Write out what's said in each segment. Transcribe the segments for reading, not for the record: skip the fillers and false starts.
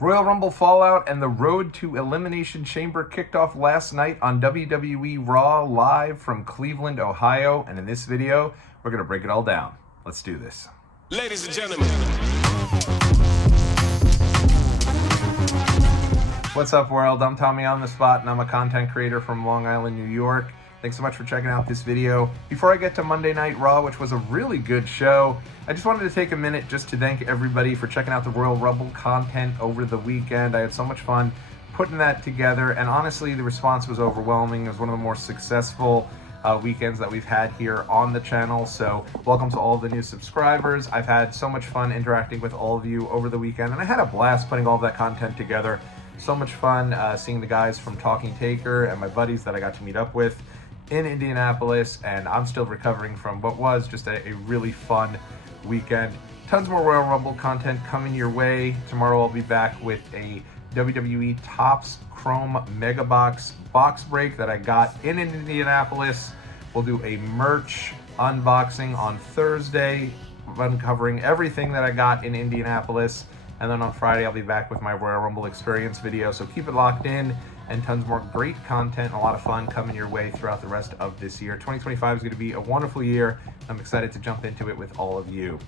Royal Rumble Fallout and the Road to Elimination Chamber kicked off last night on WWE Raw live from Cleveland, Ohio. And in this video, we're going to break it all down. Let's do this. Ladies and gentlemen. What's up, world? I'm Tommy on the Spot, and I'm a content creator from Long Island, New York. Thanks so much for checking out this video. Before I get to Monday Night Raw, which was a really good show, I just wanted to take a minute just to thank everybody for checking out the Royal Rumble content over the weekend. I had so much fun putting that together, and honestly, the response was overwhelming. It was one of the more successful weekends that we've had here on the channel, so welcome to all the new subscribers. I've had so much fun interacting with all of you over the weekend, and I had a blast putting all of that content together. So much fun seeing the guys from Talking Taker and my buddies that I got to meet up with in Indianapolis, and I'm still recovering from what was just a really fun weekend. Tons more Royal Rumble content coming your way. Tomorrow I'll be back with a WWE Topps Chrome Mega Box break that I got in Indianapolis. We'll do a merch unboxing on Thursday, uncovering everything that I got in Indianapolis. And then on Friday, I'll be back with my Royal Rumble experience video. So keep it locked in, and tons more great content, a lot of fun coming your way throughout the rest of this year. 2025 is going to be a wonderful year. I'm excited to jump into it with all of you.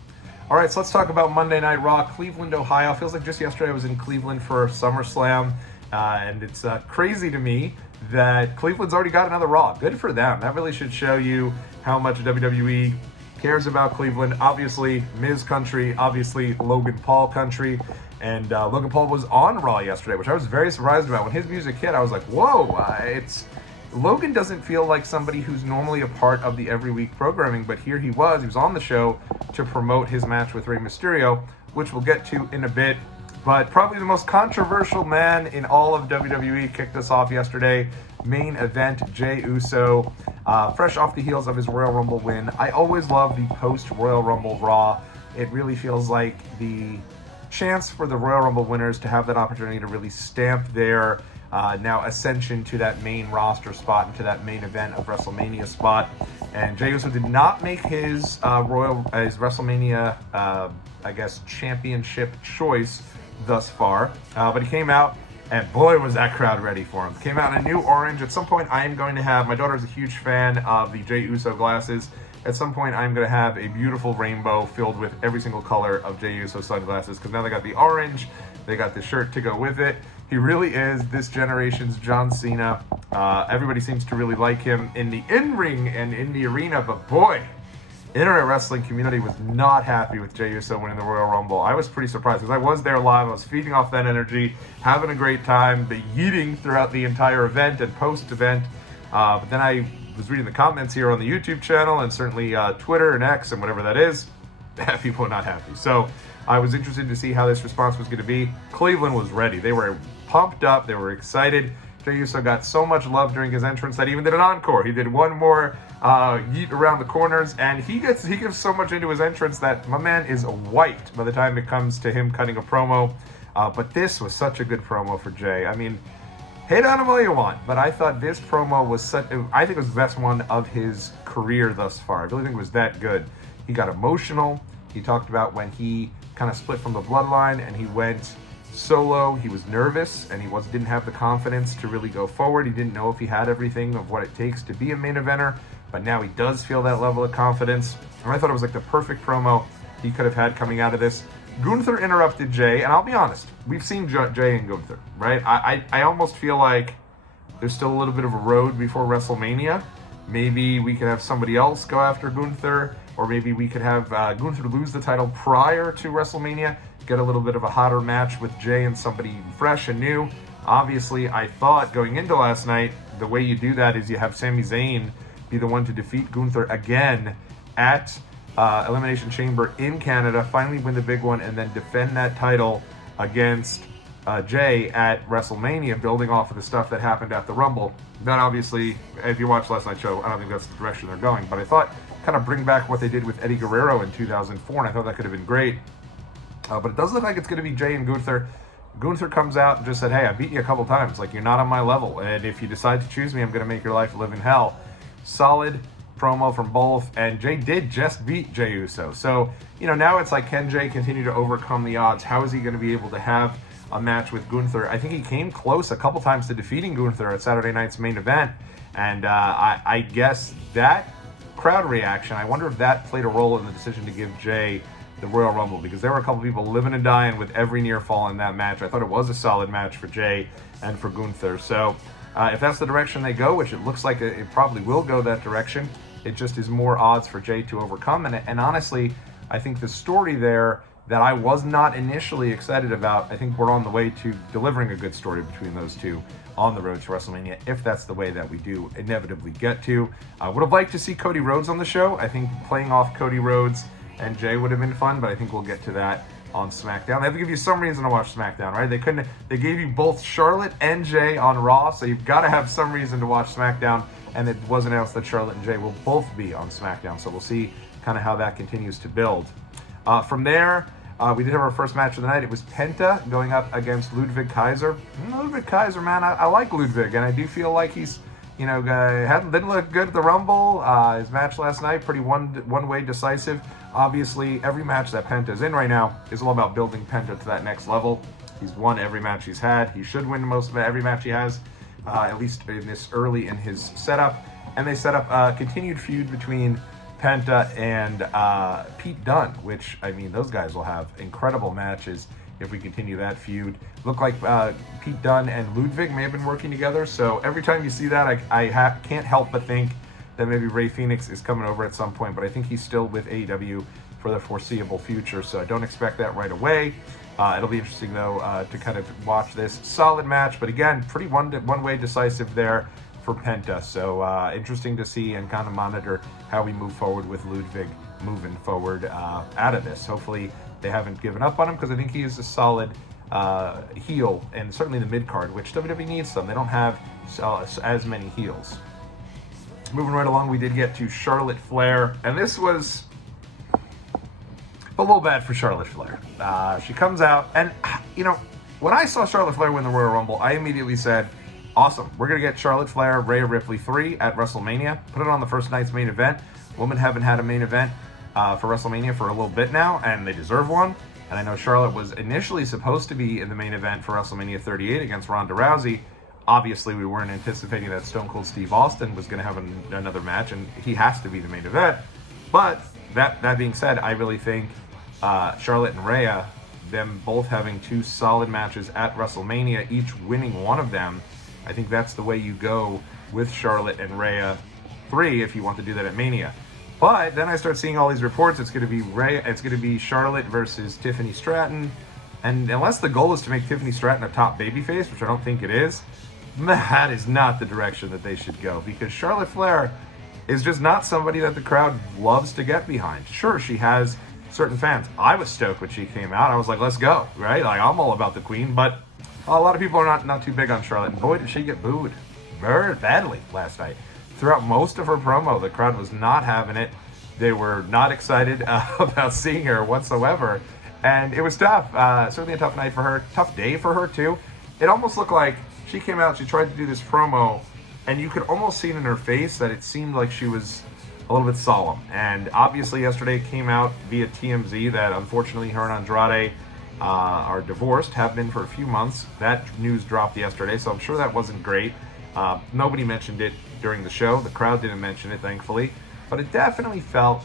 All right, so let's talk about Monday Night Raw, Cleveland, Ohio. Feels like just yesterday I was in Cleveland for SummerSlam, and it's crazy to me that Cleveland's already got another Raw. Good for them. That really should show you how much WWE cares about Cleveland. Obviously, Miz country, obviously Logan Paul country, and Logan Paul was on Raw yesterday, which I was very surprised about. When his music hit, I was like, whoa, Logan doesn't feel like somebody who's normally a part of the every week programming, but here he was on the show to promote his match with Rey Mysterio, which we'll get to in a bit. But probably the most controversial man in all of WWE kicked us off yesterday. Main event, Jey Uso, fresh off the heels of his Royal Rumble win. I always love the post-Royal Rumble Raw. It really feels like the chance for the Royal Rumble winners to have that opportunity to really stamp their now ascension to that main roster spot and to that main event of WrestleMania spot. And Jey Uso did not make his WrestleMania, championship choice thus far, but he came out, and boy was that crowd ready for him. Came out in a new orange. At some point I am going to have, my daughter's a huge fan of the Jey Uso glasses. At some point I'm going to have a beautiful rainbow filled with every single color of Jey Uso sunglasses, because now they got the orange, they got the shirt to go with it. He really is this generation's John Cena. Everybody seems to really like him in the in-ring and in the arena, but boy, internet wrestling community was not happy with Jey Uso winning the Royal Rumble. I was pretty surprised because I was there live. I was feeding off that energy, having a great time, the yeeting throughout the entire event and post-event. But then I was reading the comments here on the YouTube channel and certainly Twitter and X and whatever that is. People were not happy. So I was interested to see how this response was going to be. Cleveland was ready. They were pumped up. They were excited. Jey Uso got so much love during his entrance that he even did an encore. He did one more yeet around the corners, and he gives so much into his entrance that my man is white by the time it comes to him cutting a promo. But this was such a good promo for Jey. I mean, hate on him all you want, but I thought this promo was I think it was the best one of his career thus far. I really think it was that good. He got emotional. He talked about when he kind of split from the bloodline and he went solo. He was nervous and he didn't have the confidence to really go forward. He didn't know if he had everything of what it takes to be a main eventer, but now he does feel that level of confidence. And I thought it was like the perfect promo he could have had coming out of this. Gunther interrupted Jey, and I'll be honest, we've seen Jey and Gunther, right? I almost feel like there's still a little bit of a road before WrestleMania. Maybe we could have somebody else go after Gunther, or maybe we could have Gunther lose the title prior to WrestleMania, get a little bit of a hotter match with Jey and somebody fresh and new. Obviously, I thought going into last night, the way you do that is you have Sami Zayn be the one to defeat Gunther again at Elimination Chamber in Canada, finally win the big one, and then defend that title against Jey at WrestleMania, building off of the stuff that happened at the Rumble. That obviously, if you watched last night's show, I don't think that's the direction they're going, but I thought kind of bring back what they did with Eddie Guerrero in 2004, and I thought that could have been great. But it does look like it's going to be Jey and Gunther. Gunther comes out and just said, hey, I beat you a couple times. Like, you're not on my level. And if you decide to choose me, I'm going to make your life live in hell. Solid promo from both. And Jey did just beat Jey Uso. So, you know, now it's like, can Jey continue to overcome the odds? How is he going to be able to have a match with Gunther. I think he came close a couple times to defeating Gunther at Saturday night's main event. And I guess that crowd reaction, I wonder if that played a role in the decision to give Jay the Royal Rumble, because there were a couple people living and dying with every near fall in that match. I thought it was a solid match for Jay and for Gunther. So if that's the direction they go, which it looks like it probably will go that direction, it just is more odds for Jay to overcome. And honestly, I think the story there that I was not initially excited about, I think we're on the way to delivering a good story between those two on the road to WrestleMania, if that's the way that we do inevitably get to. I would have liked to see Cody Rhodes on the show. I think playing off Cody Rhodes and Jay would have been fun, but I think we'll get to that on SmackDown. They have to give you some reason to watch SmackDown, right? They gave you both Charlotte and Jay on Raw, so you've got to have some reason to watch SmackDown, and it was announced that Charlotte and Jay will both be on SmackDown, so we'll see kind of how that continues to build. From there, we did have our first match of the night. It was Penta going up against Ludwig Kaiser. Ludwig Kaiser, man, I like Ludwig, and I do feel like he's, didn't look good at the Rumble. His match last night, pretty one-way decisive. Obviously, every match that Penta's in right now is all about building Penta to that next level. He's won every match he's had. He should win most of every match he has, at least in this early in his setup. And they set up a continued feud between Penta and Pete Dunne, which, I mean, those guys will have incredible matches if we continue that feud. Look like Pete Dunne and Ludwig may have been working together, so every time you see that, I can't help but think that maybe Rey Fenix is coming over at some point, but I think he's still with AEW for the foreseeable future, so I don't expect that right away. It'll be interesting, though, to kind of watch this solid match, but again, pretty one-way decisive there for Penta, so interesting to see and kind of monitor how we move forward with Ludwig moving forward out of this. Hopefully they haven't given up on him, because I think he is a solid heel, and certainly the mid-card, which WWE needs some. They don't have as many heels. Moving right along, we did get to Charlotte Flair, and this was a little bad for Charlotte Flair. She comes out, and, when I saw Charlotte Flair win the Royal Rumble, I immediately said, awesome, we're going to get Charlotte Flair, Rhea Ripley 3 at WrestleMania, put it on the first night's main event. Women haven't had a main event for WrestleMania for a little bit now, and they deserve one. And I know Charlotte was initially supposed to be in the main event for WrestleMania 38 against Ronda Rousey. Obviously, we weren't anticipating that Stone Cold Steve Austin was going to have another match, and he has to be the main event. But that being said, I really think Charlotte and Rhea, them both having two solid matches at WrestleMania, each winning one of them, I think that's the way you go with Charlotte and Rhea 3 if you want to do that at Mania. But then I start seeing all these reports. It's going to be Charlotte versus Tiffany Stratton, and unless the goal is to make Tiffany Stratton a top babyface, which I don't think it is, that is not the direction that they should go, because Charlotte Flair is just not somebody that the crowd loves to get behind. Sure, she has certain fans. I was stoked when she came out. I was like, let's go, right? Like, I'm all about the queen, but a lot of people are not too big on Charlotte, and boy, did she get booed very badly last night. Throughout most of her promo, the crowd was not having it. They were not excited about seeing her whatsoever, and it was tough. Certainly a tough night for her, tough day for her too. It almost looked like she came out, she tried to do this promo, and you could almost see it in her face that it seemed like she was a little bit solemn. And obviously yesterday came out via TMZ that unfortunately her and Andrade are divorced, have been for a few months. That news dropped yesterday, so I'm sure that wasn't great. Nobody mentioned it during the show. The crowd didn't mention it, thankfully. But it definitely felt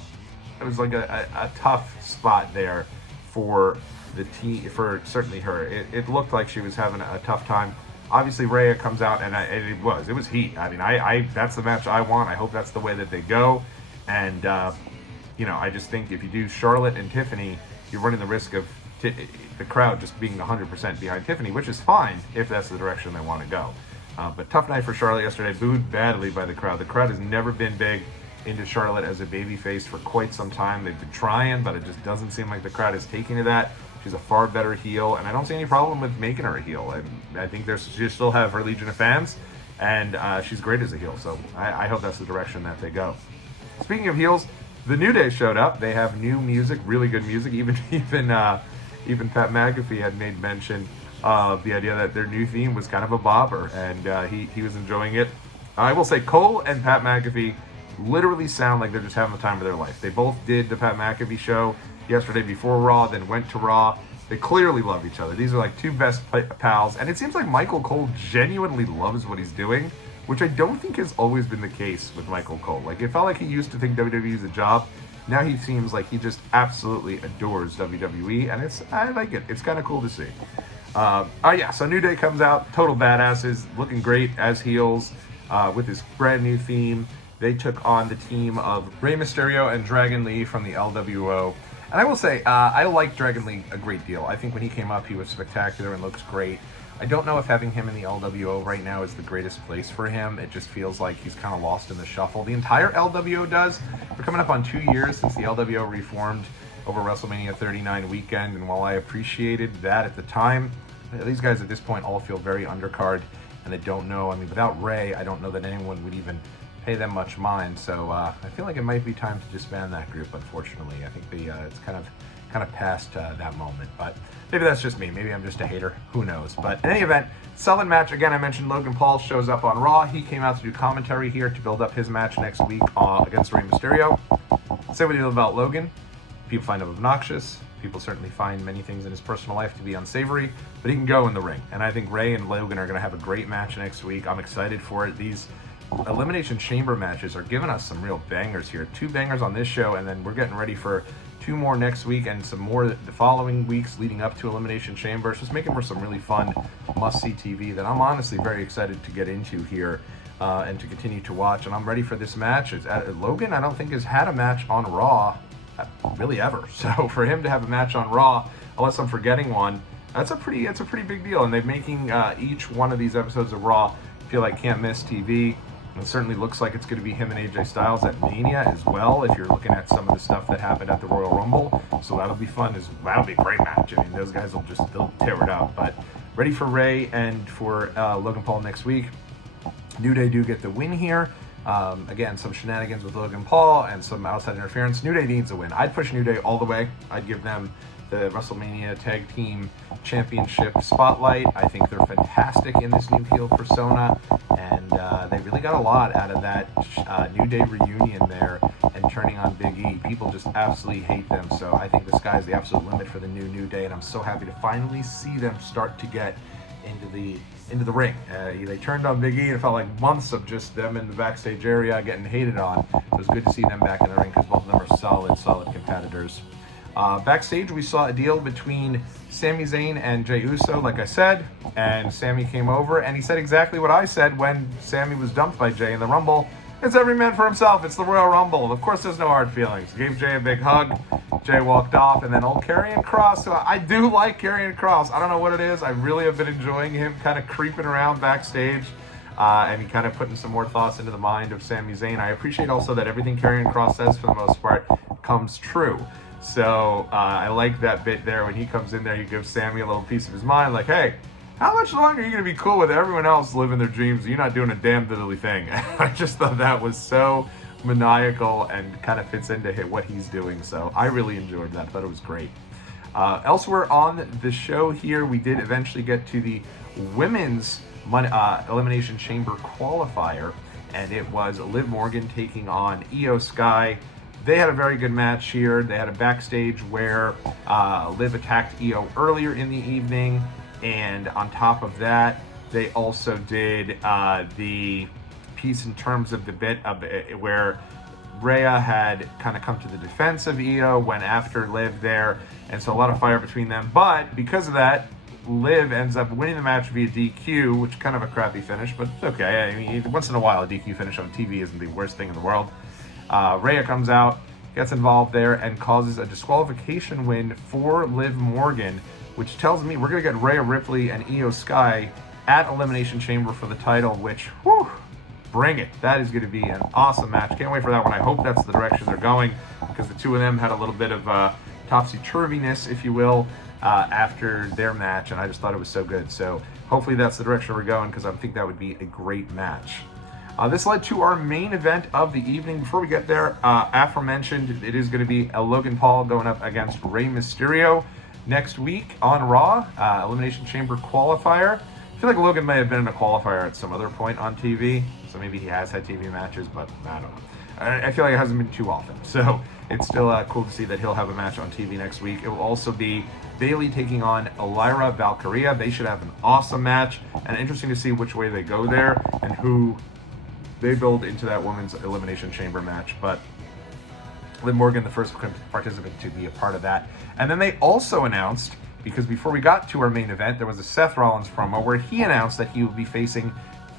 it was like a tough spot there for the team, for certainly her. It looked like she was having a tough time. Obviously, Rhea comes out, and it was heat. I mean, that's the match I want. I hope that's the way that they go. And, I just think if you do Charlotte and Tiffany, you're running the risk of the crowd just being 100% behind Tiffany, which is fine if that's the direction they want to go. But tough night for Charlotte yesterday, booed badly by the crowd. The crowd has never been big into Charlotte as a babyface for quite some time. They've been trying, but it just doesn't seem like the crowd is taking to that. She's a far better heel, and I don't see any problem with making her a heel. I think she still have her legion of fans, and she's great as a heel, so I hope that's the direction that they go. Speaking of heels, the New Day showed up. They have new music, really good music. Even Pat McAfee had made mention of the idea that their new theme was kind of a bobber, and he was enjoying it. I will say Cole and Pat McAfee literally sound like they're just having the time of their life. They both did the Pat McAfee show yesterday before Raw, then went to Raw, They clearly love each other. These are like two best pals, and it seems like Michael Cole genuinely loves what he's doing, which I don't think has always been the case with Michael Cole. Like, it felt like he used to think WWE is a job. Now he seems like he just absolutely adores WWE, and I like it. It's kind of cool to see. Yeah, so New Day comes out, total badasses, looking great as heels with this brand new theme. They took on the team of Rey Mysterio and Dragon Lee from the LWO. And I will say, I like Dragon Lee a great deal. I think when he came up, he was spectacular and looks great. I don't know if having him in the LWO right now is the greatest place for him. It just feels like he's kind of lost in the shuffle. The entire LWO does. We're coming up on 2 years since the LWO reformed over WrestleMania 39 weekend, and while I appreciated that at the time, these guys at this point all feel very undercard, and they don't know. I mean, without Rey, I don't know that anyone would even pay them much mind. So I feel like it might be time to disband that group. Unfortunately, I think it's kind of past that moment. But maybe that's just me. Maybe I'm just a hater. Who knows? But in any event, solid match. Again, I mentioned Logan Paul shows up on Raw. He came out to do commentary here to build up his match next week against Rey Mysterio. Say what you know about Logan. People find him obnoxious. People certainly find many things in his personal life to be unsavory, but he can go in the ring. And I think Rey and Logan are going to have a great match next week. I'm excited for it. These Elimination Chamber matches are giving us some real bangers here. 2 bangers on this show, and then we're getting ready for 2 more next week and some more the following weeks leading up to Elimination Chamber. It's just making for some really fun must-see TV that I'm honestly very excited to get into here and to continue to watch. And I'm ready for this match. Logan, I don't think, has had a match on Raw really ever. So for him to have a match on Raw, unless I'm forgetting one, it's a pretty big deal. And they're making each one of these episodes of Raw feel like can't miss TV. It certainly looks like it's going to be him and AJ Styles at Mania as well, if you're looking at some of the stuff that happened at the Royal Rumble. So that'll be fun. That'll be a great match. I mean, those guys they'll tear it out. But ready for Rey and for Logan Paul next week. New Day do get the win here. Again, some shenanigans with Logan Paul and some outside interference. New Day needs a win. I'd push New Day all the way. I'd give them the WrestleMania Tag Team Championship spotlight. I think they're fantastic in this new heel persona, and they really got a lot out of that New Day reunion there and turning on Big E. People just absolutely hate them, so I think the sky's the absolute limit for the New Day, and I'm so happy to finally see them start to get into the ring. They turned on Big E, and it felt like months of just them in the backstage area getting hated on. So it was good to see them back in the ring because both of them are solid competitors. Backstage, we saw a deal between Sami Zayn and Jey Uso, like I said, and Sami came over, and he said exactly what I said when Sami was dumped by Jey in the Rumble. It's every man for himself. It's the Royal Rumble. Of course, there's no hard feelings. Gave Jey a big hug. Jey walked off, and then old Karrion Kross. So I do like Karrion Kross. I don't know what it is. I really have been enjoying him kind of creeping around backstage. And he kind of putting some more thoughts into the mind of Sami Zayn. I appreciate also that everything Karrion Kross says, for the most part, comes true. So I like that bit there when he comes in there. He gives Sami a little piece of his mind, like, hey, how much longer are you going to be cool with everyone else living their dreams? You're not doing a damn diddly thing. I just thought that was so maniacal and kind of fits into what he's doing. So I really enjoyed that. I thought it was great. Elsewhere on the show here, we did eventually get to the women's Elimination Chamber qualifier, and it was Liv Morgan taking on Io Sky. They had a very good match here. They had a backstage where Liv attacked Io earlier in the evening, and on top of that, they also did the piece in terms of the bit of where Rhea had kind of come to the defense of Io, went after Liv there, and so a lot of fire between them. But because of that, Liv ends up winning the match via DQ, which is kind of a crappy finish, but it's okay. I mean, once in a while, a DQ finish on TV isn't the worst thing in the world. Rhea comes out, gets involved there, and causes a disqualification win for Liv Morgan, which tells me we're going to get Rhea Ripley and Io Sky at Elimination Chamber for the title, which, whew, bring it. That is going to be an awesome match. Can't wait for that one. I hope that's the direction they're going, because the two of them had a little bit of topsy-turviness, if you will, after their match, and I just thought it was so good. So hopefully that's the direction we're going, because I think that would be a great match. This led to our main event of the evening. Before we get there, aforementioned, it is going to be Logan Paul going up against Rey Mysterio next week on Raw, Elimination Chamber qualifier. I feel like Logan may have been in a qualifier at some other point on TV, so maybe he has had TV matches, but I don't know. I feel like it hasn't been too often, so it's still cool to see that he'll have a match on TV next week. It will also be Bayley taking on Elvira Valkyria. They should have an awesome match, and interesting to see which way they go there and who they build into that women's Elimination Chamber match. But Liv Morgan, the first participant to be a part of that. And then they also announced, because before we got to our main event, there was a Seth Rollins promo where he announced that he will be facing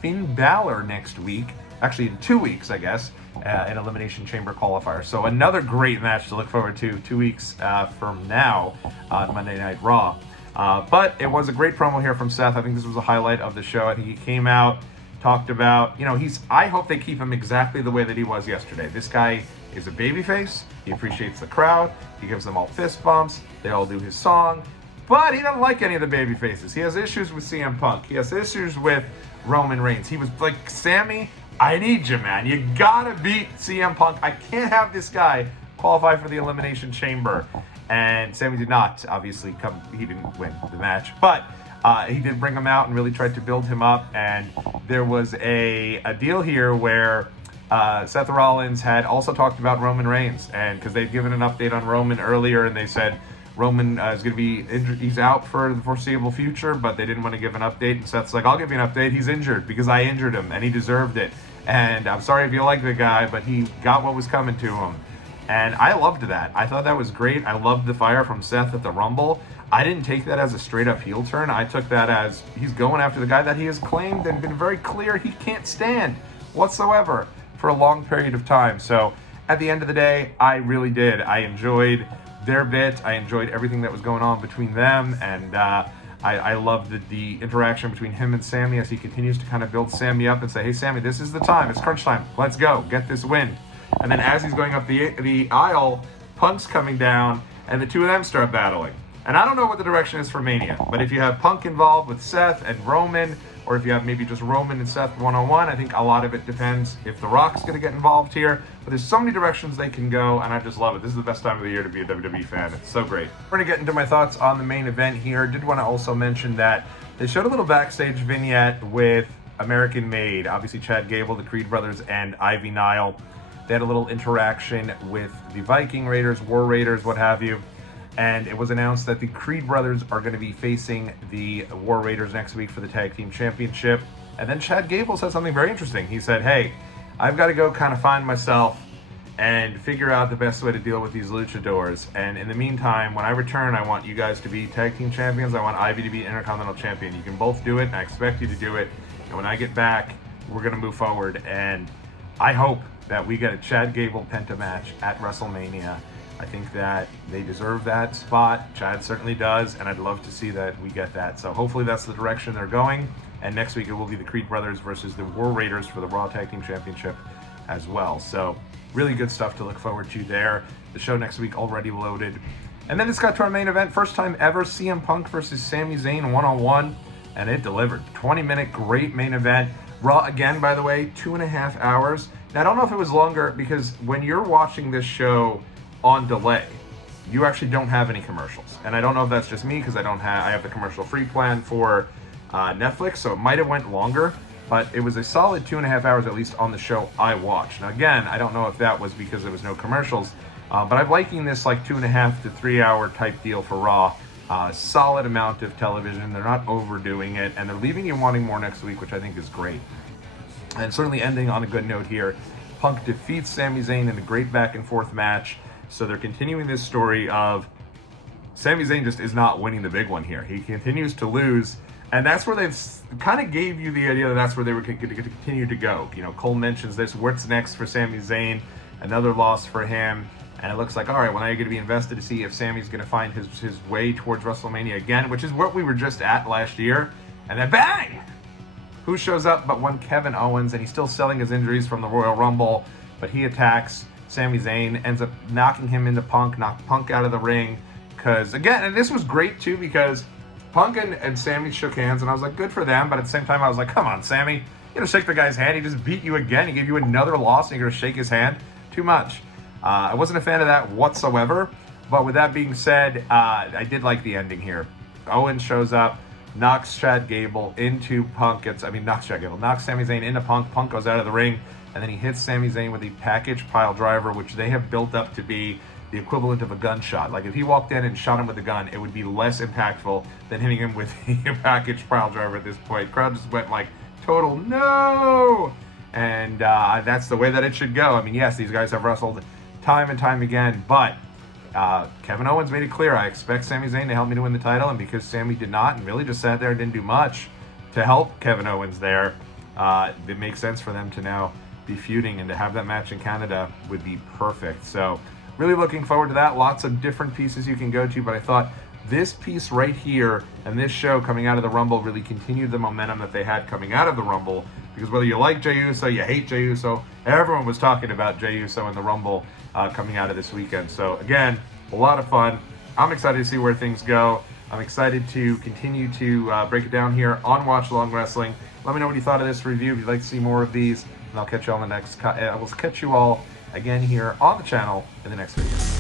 Finn Balor next week, actually in 2 weeks, I guess, an Elimination Chamber qualifier. So another great match to look forward to 2 weeks from now on Monday Night Raw. But it was a great promo here from Seth. I think this was a highlight of the show. I think he came out, talked about, I hope they keep him exactly the way that he was yesterday. This guy is a babyface. He appreciates the crowd. He gives them all fist bumps. They all do his song. But he doesn't like any of the baby faces. He has issues with CM Punk. He has issues with Roman Reigns. He was like, Sammy, I need you, man. You gotta beat CM Punk. I can't have this guy qualify for the Elimination Chamber. And Sammy did not, obviously, come. He didn't win the match. But he did bring him out and really tried to build him up. And there was a deal here where Seth Rollins had also talked about Roman Reigns. And because they'd given an update on Roman earlier, and they said, Roman is going to be injured. He's out for the foreseeable future, but they didn't want to give an update. And Seth's like, I'll give you an update. He's injured because I injured him, and he deserved it. And I'm sorry if you like the guy, but he got what was coming to him. And I loved that. I thought that was great. I loved the fire from Seth at the Rumble. I didn't take that as a straight-up heel turn. I took that as he's going after the guy that he has claimed and been very clear he can't stand whatsoever for a long period of time. So at the end of the day, I really did. I enjoyed their bit. I enjoyed everything that was going on between them, and I loved the interaction between him and Sammy as he continues to kind of build Sammy up and say, hey, Sammy, this is the time. It's crunch time. Let's go. Get this win. And then as he's going up the aisle, Punk's coming down, and the two of them start battling. And I don't know what the direction is for Mania, but if you have Punk involved with Seth and Roman, or if you have maybe just Roman and Seth one-on-one, I think a lot of it depends if The Rock's going to get involved here. But there's so many directions they can go, and I just love it. This is the best time of the year to be a WWE fan. It's so great. We're going to get into my thoughts on the main event here. Did want to also mention that they showed a little backstage vignette with American Made. Obviously, Chad Gable, the Creed brothers, and Ivy Nile. They had a little interaction with the Viking Raiders, War Raiders, what have you. And it was announced that the Creed brothers are going to be facing the War Raiders next week for the Tag Team Championship. And then Chad Gable said something very interesting. He said, hey, I've got to go kind of find myself and figure out the best way to deal with these luchadors. And in the meantime, when I return, I want you guys to be Tag Team Champions. I want Ivy to be Intercontinental Champion. You can both do it, and I expect you to do it. And when I get back, we're going to move forward. And I hope that we get a Chad Gable Penta match at WrestleMania. I think that they deserve that spot. Chad certainly does, and I'd love to see that we get that. So hopefully that's the direction they're going. And next week it will be the Creed brothers versus the War Raiders for the Raw Tag Team Championship as well. So really good stuff to look forward to there. The show next week already loaded. And then it's got to our main event. First time ever, CM Punk versus Sami Zayn one-on-one. And it delivered. 20-minute great main event. Raw again, by the way, 2.5 hours. Now I don't know if it was longer because when you're watching this show on delay, you actually don't have any commercials, and I don't know if that's just me because I have the commercial free plan for Netflix, so it might have went longer, but it was a solid 2.5 hours at least on the show I watched. Now again, I don't know if that was because there was no commercials, but I'm liking this like 2.5 to 3 hour type deal for Raw. Solid amount of television. They're not overdoing it, and they're leaving you wanting more next week, which I think is great. And certainly ending on a good note here. Punk defeats Sami Zayn in a great back and forth match. So they're continuing this story of Sami Zayn just is not winning the big one here. He continues to lose, and that's where they've kind of gave you the idea that that's where they were going to continue to go. You know, Cole mentions this. What's next for Sami Zayn? Another loss for him, and it looks like, all right, well, now you're going to be invested to see if Sami's going to find his way towards WrestleMania again, which is what we were just at last year. And then bang! Who shows up but one Kevin Owens, and he's still selling his injuries from the Royal Rumble, but he attacks Sami Zayn, ends up knocking him into Punk, knocked Punk out of the ring. Because, again, and this was great, too, because Punk and Sami shook hands, and I was like, good for them. But at the same time, I was like, come on, Sami. You're going to shake the guy's hand. He just beat you again. He gave you another loss, and you're going to shake his hand? Too much. I wasn't a fan of that whatsoever. But with that being said, I did like the ending here. Owens shows up, knocks Chad Gable into Punk. Knocks Sami Zayn into Punk. Punk goes out of the ring. And then he hits Sami Zayn with the package pile driver, which they have built up to be the equivalent of a gunshot. Like if he walked in and shot him with a gun, it would be less impactful than hitting him with a package pile driver at this point. Crowd just went like total no, and that's the way that it should go. I mean, yes, these guys have wrestled time and time again, but Kevin Owens made it clear, I expect Sami Zayn to help me to win the title, and because Sami did not and really just sat there and didn't do much to help Kevin Owens there, it makes sense for them to now be feuding, and to have that match in Canada would be perfect. So really looking forward to that. Lots of different pieces you can go to, but I thought this piece right here and this show coming out of the Rumble really continued the momentum that they had coming out of the Rumble, because whether you like Jey Uso, you hate Jey Uso, everyone was talking about Jey Uso in the Rumble coming out of this weekend. So again, a lot of fun. I'm excited to see where things go. I'm excited to continue to break it down here on Watch Along Wrestling. Let me know what you thought of this review. If you'd like to see more of these, and I'll catch you all in the next. I will catch you all again here on the channel in the next video.